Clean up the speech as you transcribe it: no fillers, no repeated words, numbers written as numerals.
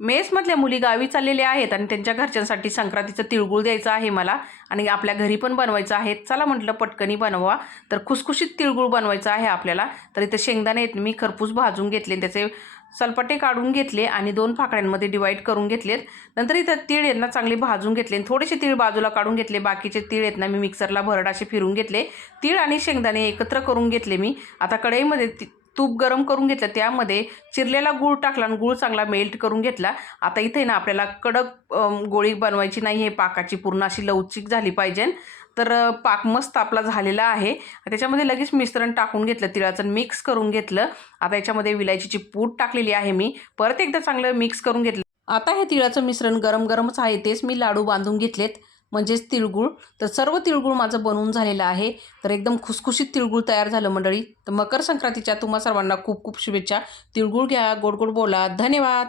मेसमधल्या मुली गावी चाललेल्या आहेत आणि त्यांच्या घरच्यांसाठी संक्रांतीचं तिळगुळ द्यायचं आहे मला आणि आपल्या घरी पण बनवायचं आहे। चला म्हटलं पटकनी बनवा। तर खुसखुशीत तिळगुळ बनवायचा आहे आपल्याला। तर इथे शेंगदाणे आहेत मी खरपूस भाजून घेतले, त्याचे सलपटे काढून घेतले आणि 2 फाकड्यांमध्ये डिवाइड करून घेतलेत। नंतर इथं तीळ आहेत ना चांगले भाजून घेतले, थोडेसे तीळ बाजूला काढून घेतले, बाकीचे तीळ आहेत ना मी मिक्सरला भरडाशे फिरून घेतले। तीळ आणि शेंगदाणे एकत्र करून घेतले मी। आता कढईमध्ये तूप गरम करून घेतलं, त्यामध्ये चिरलेला गूळ टाकला आणि गूळ चांगला मेल्ट करून घेतला। आता इथे ना आपल्याला कडक गोळी बनवायची नाही आहे, पाकाची पूर्ण अशी लवचिक झाली पाहिजे। तर पाक मस्त आपला झालेला आहे। त्याच्यामध्ये लगेच मिश्रण टाकून घेतलं तिळाचं, मिक्स करून घेतलं। आता याच्यामध्ये विलायचीची पूड टाकलेली आहे मी, परत एकदा चांगलं मिक्स करून घेतलं। आता हे तिळाचं मिश्रण गरम गरमच आहे, तेच मी लाडू बांधून घेतलेत, म्हणजेच तिळगुळ। तर सर्व तिळगुळ माझं बनवून झालेलं आहे। तर एकदम खुसखुशीत तिळगुळ तयार झालं मंडळी। तर मकर संक्रांतीच्या तुम्हा सर्वांना खूप खूप शुभेच्छा। तिळगुळ घ्या, गोड गोड बोला। धन्यवाद।